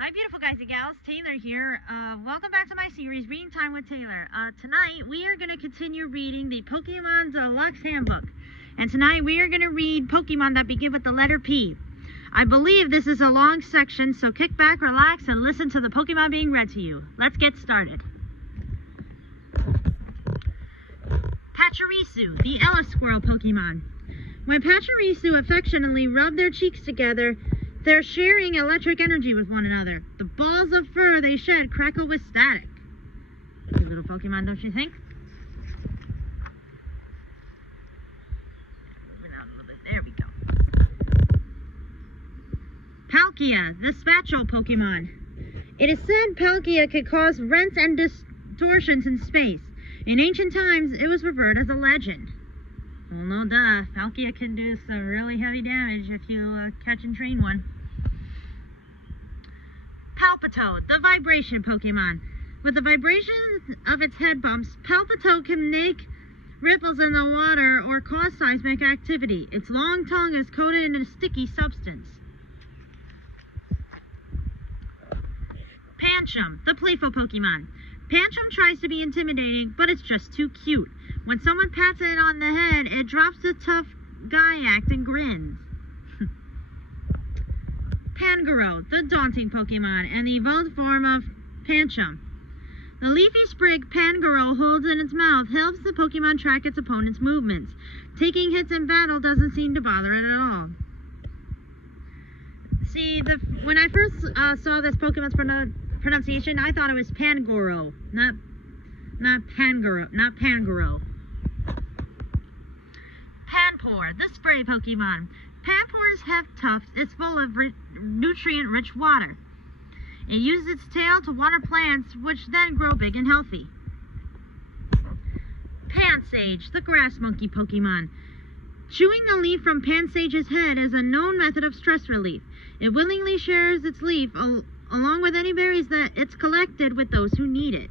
Hi beautiful guys and gals, Taylor here. Welcome back to my series, Reading Time with Taylor. Tonight we are going to continue reading the Pokémon Deluxe Handbook. And tonight we are going to read Pokemon that begin with the letter P. I believe this is a long section, so kick back, relax, and listen to the Pokemon being read to you. Let's get started. Pachirisu, the Ella Squirrel Pokemon. When Pachirisu affectionately rub their cheeks together, they're sharing electric energy with one another. The balls of fur they shed crackle with static. Cute little Pokemon, don't you think? Moving out a little bit. There we go. Palkia, the Spatule Pokemon. It is said Palkia could cause rents and distortions in space. In ancient times, it was revered as a legend. Well, no duh. Palkia can do some really heavy damage if you catch and train one. Palpitoad, the Vibration Pokemon. With the vibration of its head bumps, Palpitoad can make ripples in the water or cause seismic activity. Its long tongue is coated in a sticky substance. Pancham, the Playful Pokemon. Pancham tries to be intimidating, but it's just too cute. When someone pats it on the head, it drops the tough guy act and grins. Pangoro, the Daunting Pokemon, and the evolved form of Pancham. The leafy sprig Pangoro holds in its mouth helps the Pokemon track its opponent's movements. Taking hits in battle doesn't seem to bother it at all. See, when I first saw this Pokemon's pronunciation, I thought it was Pangoro, not Pangoro. Panpour, the Spray Pokemon. Panpour's heft tufts is full of nutrient-rich water. It uses its tail to water plants, which then grow big and healthy. Pansage, the Grass Monkey Pokemon. Chewing the leaf from Pansage's head is a known method of stress relief. It willingly shares its leaf along with any berries that it's collected with those who need it.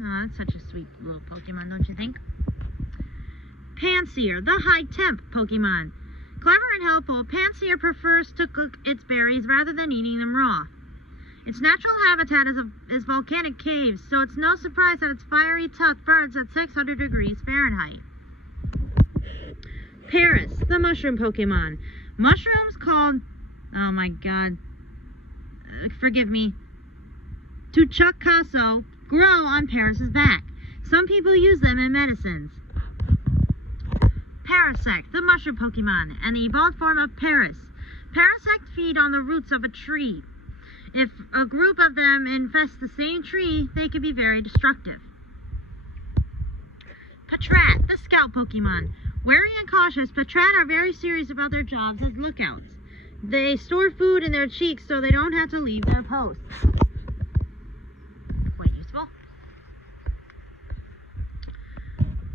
Oh, that's such a sweet little Pokemon, don't you think? Pansear, the High Temp Pokemon. Clever and helpful, Pansear prefers to cook its berries rather than eating them raw. Its natural habitat is volcanic caves, so it's no surprise that its fiery tough burns at 600 degrees Fahrenheit. Paris, the Mushroom Pokemon. Mushrooms called, oh my god, forgive me, Tuchucaso, grow on Paris's back. Some people use them in medicines. Parasect, the Mushroom Pokemon, and the evolved form of Paris. Parasect feed on the roots of a tree. If a group of them infest the same tree, they can be very destructive. Patrat, the Scout Pokemon. Wary and cautious, Patrat are very serious about their jobs as lookouts. They store food in their cheeks so they don't have to leave their posts. Quite useful.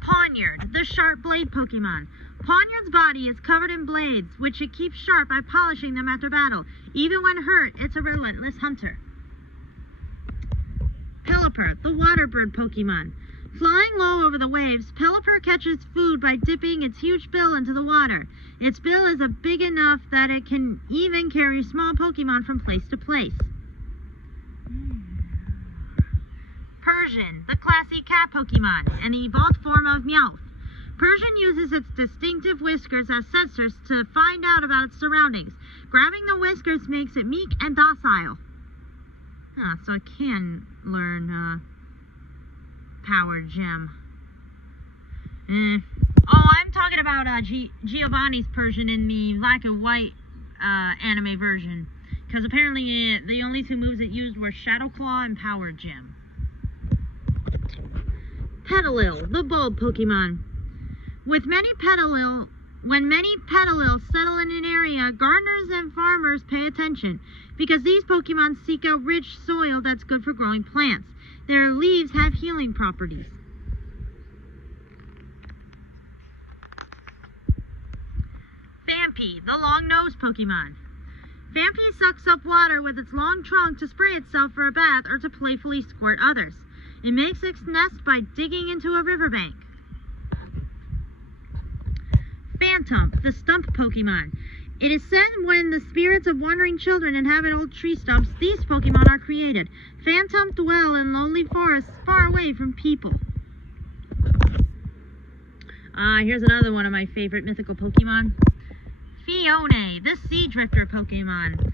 Pawniard, the Sharp Blade Pokemon. Pawniard's body is covered in blades, which it keeps sharp by polishing them after battle. Even when hurt, it's a relentless hunter. Pelipper, the Water Bird Pokemon. Flying low over the waves, Pelipper catches food by dipping its huge bill into the water. Its bill is big enough that it can even carry small Pokemon from place to place. Persian, the classy cat Pokemon, and the evolved form of Meowth. Persian uses its distinctive whiskers as sensors to find out about its surroundings. Grabbing the whiskers makes it meek and docile. So it can learn Power Gem. Oh, I'm talking about Giovanni's Persian in the black and white anime version. Because apparently the only two moves it used were Shadow Claw and Power Gem. Petalil, the Bulb Pokemon. When many Petalil settle in an area, gardeners and farmers pay attention, because these Pokemon seek out rich soil that's good for growing plants. Their leaves have healing properties. Phanpy, the Long-Nosed Pokemon. Phanpy sucks up water with its long trunk to spray itself for a bath or to playfully squirt others. It makes its nest by digging into a riverbank. Phantom, the Stump Pokemon. It is said when the spirits of wandering children inhabit old tree stumps, these Pokemon are created. Phantom dwell in lonely forests far away from people. Here's another one of my favorite mythical Pokemon. Fione, the Sea Drifter Pokemon.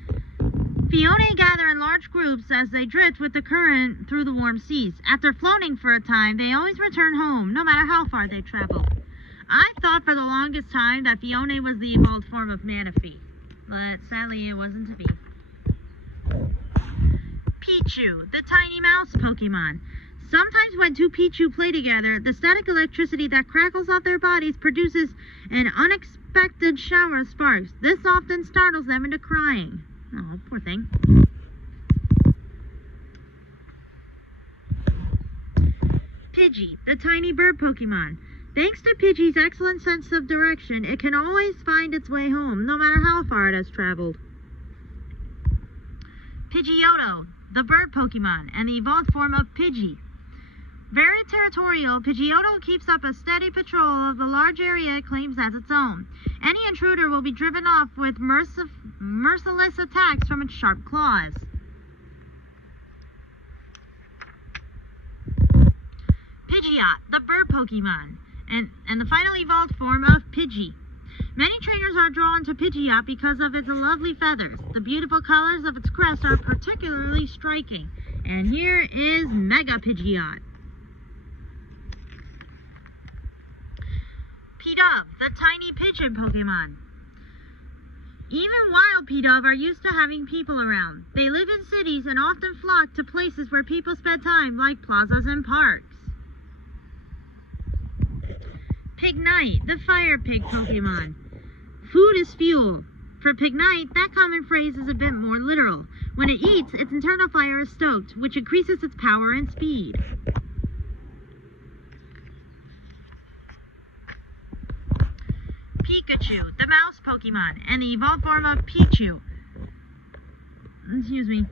Fione gather in large groups as they drift with the current through the warm seas. After floating for a time, they always return home, no matter how far they travel. I thought for the longest time that Fione was the evolved form of Manaphy, but sadly it wasn't to be. Pichu, the tiny mouse Pokemon. Sometimes when two Pichu play together, the static electricity that crackles off their bodies produces an unexpected shower of sparks. This often startles them into crying. Oh, poor thing. Pidgey, the tiny bird Pokemon. Thanks to Pidgey's excellent sense of direction, it can always find its way home, no matter how far it has traveled. Pidgeotto, the bird Pokemon, and the evolved form of Pidgey. Very territorial, Pidgeotto keeps up a steady patrol of the large area it claims as its own. Any intruder will be driven off with merciless attacks from its sharp claws. Pidgeot, the bird Pokemon, and the final evolved form of Pidgey. Many trainers are drawn to Pidgeot because of its lovely feathers. The beautiful colors of its crest are particularly striking. And here is Mega Pidgeot. Pidove, the tiny pigeon Pokemon. Even wild Pidove are used to having people around. They live in cities and often flock to places where people spend time, like plazas and parks. Pignite, the fire pig Pokemon. Food is fuel. For Pignite, that common phrase is a bit more literal. When it eats, its internal fire is stoked, which increases its power and speed. Pikachu, the mouse Pokemon, and the evolved form of Pichu. Excuse me.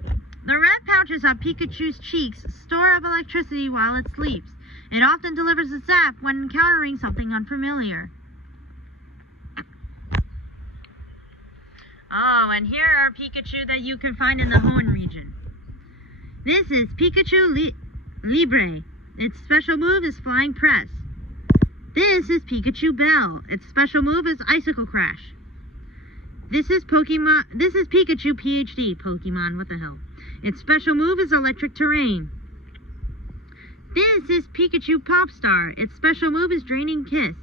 The red pouches on Pikachu's cheeks store up electricity while it sleeps. It often delivers a zap when encountering something unfamiliar. Oh, and here are Pikachu that you can find in the Hoenn region. This is Pikachu Libre. Its special move is Flying Press. This is Pikachu Bell. Its special move is Icicle Crash. This is Pikachu PhD Pokemon. What the hell? Its special move is Electric Terrain. This is Pikachu Popstar. Its special move is Draining Kiss.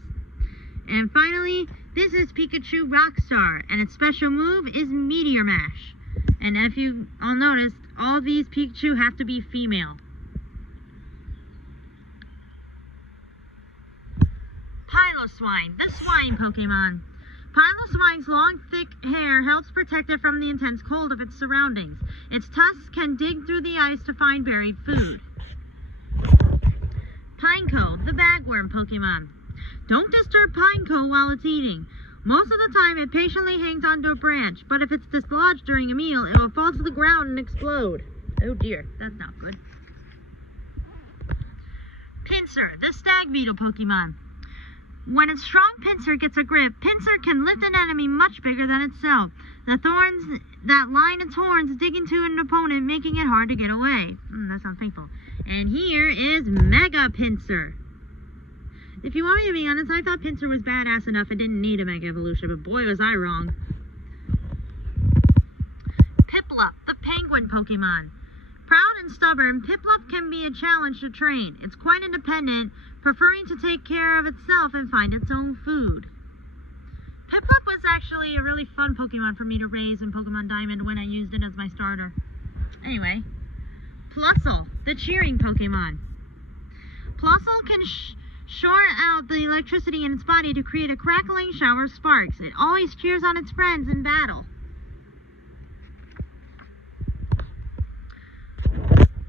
And finally, this is Pikachu Rockstar, and its special move is Meteor Mash. And if you all noticed, all these Pikachu have to be female. Piloswine, the swine Pokemon. Piloswine's long, thick hair helps protect it from the intense cold of its surroundings. Its tusks can dig through the ice to find buried food. Pineco, the bagworm Pokemon. Don't disturb Pineco while it's eating. Most of the time it patiently hangs onto a branch, but if it's dislodged during a meal, it will fall to the ground and explode. Oh dear, that's not good. Pinsir, the stag beetle Pokemon. When its strong pincer gets a grip, Pinsir can lift an enemy much bigger than itself. The thorns that line its horns dig into an opponent, making it hard to get away. That sounds painful. And here is Mega Pinsir. If you want me to be honest, I thought Pinsir was badass enough it didn't need a Mega Evolution, but boy was I wrong. Piplup, the penguin Pokemon. Proud and stubborn, Piplup can be a challenge to train. It's quite independent, preferring to take care of itself and find its own food. Piplup was actually a really fun Pokemon for me to raise in Pokemon Diamond when I used it as my starter. Anyway, Plusle, the cheering Pokemon. Plusle can short out the electricity in its body to create a crackling shower of sparks. It always cheers on its friends in battle.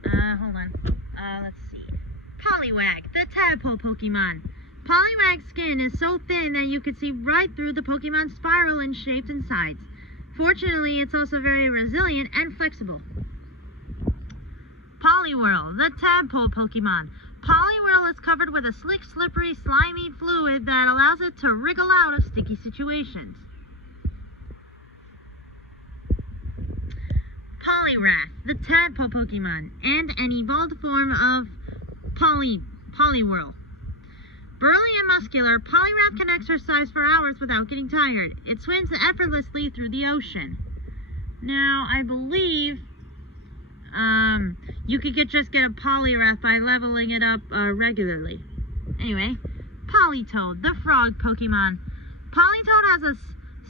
Hold on. Let's see. Poliwag, the tadpole Pokemon. Poliwag's skin is so thin that you can see right through the Pokemon's spiral in shapes and sides. Fortunately, it's also very resilient and flexible. Poliwhirl, the tadpole Pokemon. Poliwhirl is covered with a slick, slippery, slimy fluid that allows it to wriggle out of sticky situations. Poliwrath, the tadpole Pokemon, and an evolved form of Poliwhirl. Burly and muscular, Poliwrath can exercise for hours without getting tired. It swims effortlessly through the ocean. Now, I believe you could just get a Poliwrath by leveling it up regularly. Anyway, Politoed, the frog Pokemon. Politoed has a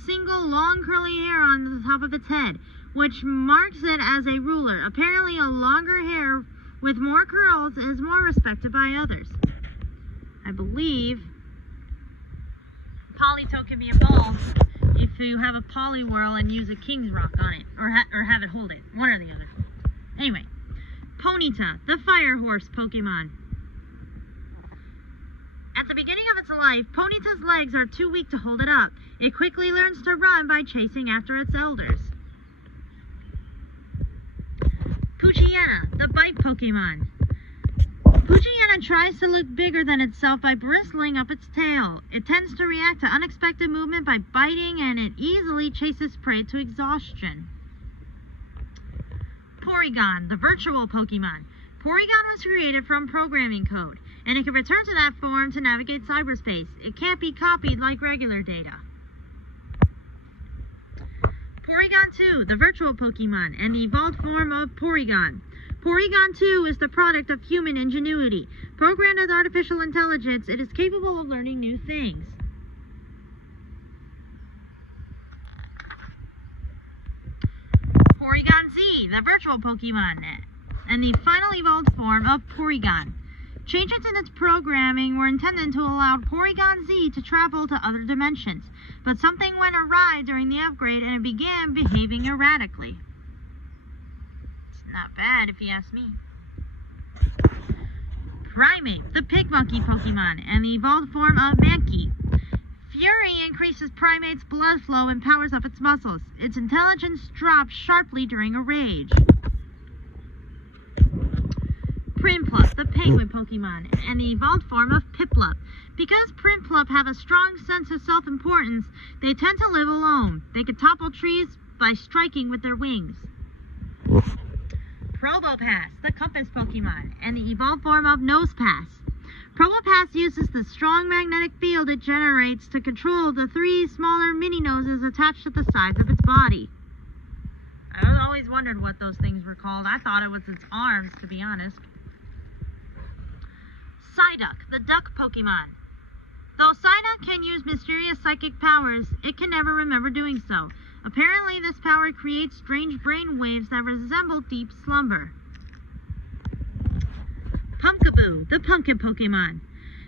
single long curly hair on the top of its head, which marks it as a ruler. Apparently, a longer hair with more curls is more respected by others. I believe Politoed can be evolved if you have a Poliwhirl and use a King's Rock on it, or have it hold it, one or the other. Anyway, Ponyta, the fire horse Pokemon. At the beginning of its life, Ponyta's legs are too weak to hold it up. It quickly learns to run by chasing after its elders. Poochyena, the bite Pokemon. Poochyena tries to look bigger than itself by bristling up its tail. It tends to react to unexpected movement by biting, and it easily chases prey to exhaustion. Porygon, the virtual Pokemon. Porygon was created from programming code, and it can return to that form to navigate cyberspace. It can't be copied like regular data. Porygon 2, the virtual Pokemon, and the evolved form of Porygon. Porygon 2 is the product of human ingenuity. Programmed with artificial intelligence, it is capable of learning new things. Porygon Z, the virtual Pokemon, and the final evolved form of Porygon. Changes in its programming were intended to allow Porygon Z to travel to other dimensions, but something went awry during the upgrade and it began behaving erratically. Not bad, if you ask me. Primate, the pig monkey Pokemon, and the evolved form of Mankey. Fury increases Primate's blood flow and powers up its muscles. Its intelligence drops sharply during a rage. Prinplup, the penguin Pokemon, and the evolved form of Piplup. Because Prinplup have a strong sense of self-importance, they tend to live alone. They can topple trees by striking with their wings. Probopass, the compass Pokemon, and the evolved form of Nosepass. Probopass uses the strong magnetic field it generates to control the 3 smaller mini-noses attached to the sides of its body. I always wondered what those things were called. I thought it was its arms, to be honest. Psyduck, the duck Pokemon. Though Psyduck can use mysterious psychic powers, it can never remember doing so. Apparently, this power creates strange brain waves that resemble deep slumber. Pumpkaboo, the pumpkin Pokemon.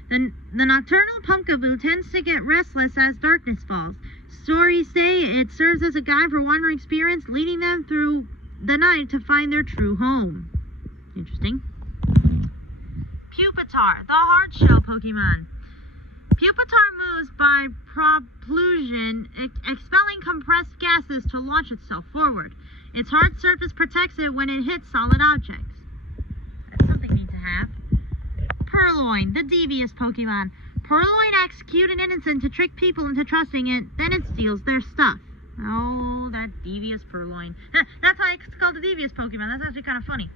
The nocturnal Pumpkaboo tends to get restless as darkness falls. Stories say it serves as a guide for wandering spirits, leading them through the night to find their true home. Interesting. Pupitar, the hard-shell Pokemon. Pupitar moves by propulsion, expelling compressed gases to launch itself forward. Its hard surface protects it when it hits solid objects. That's something neat to have. Purloin, the devious Pokemon. Purloin acts cute and innocent to trick people into trusting it, then it steals their stuff. Oh, that devious Purloin. That's why it's called the devious Pokemon. That's actually kind of funny.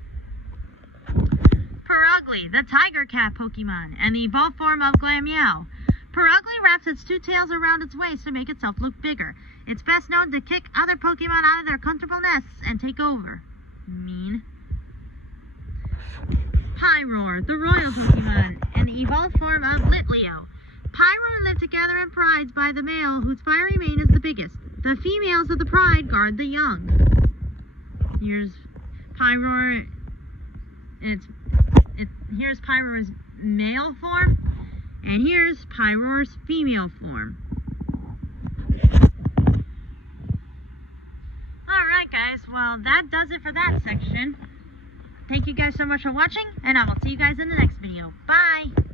Purugly, the tiger cat Pokemon, and the evolved form of Glameow. Purugly wraps its 2 tails around its waist to make itself look bigger. It's best known to kick other Pokemon out of their comfortable nests and take over. Mean. Pyroar, the royal Pokemon, and the evolved form of Litleo. Pyroar live together in prides by the male, whose fiery mane is the biggest. The females of the pride guard the young. Here's Pyroar. Here's Pyroar's male form, and here's Pyroar's female form. Alright guys, well that does it for that section. Thank you guys so much for watching, and I will see you guys in the next video. Bye!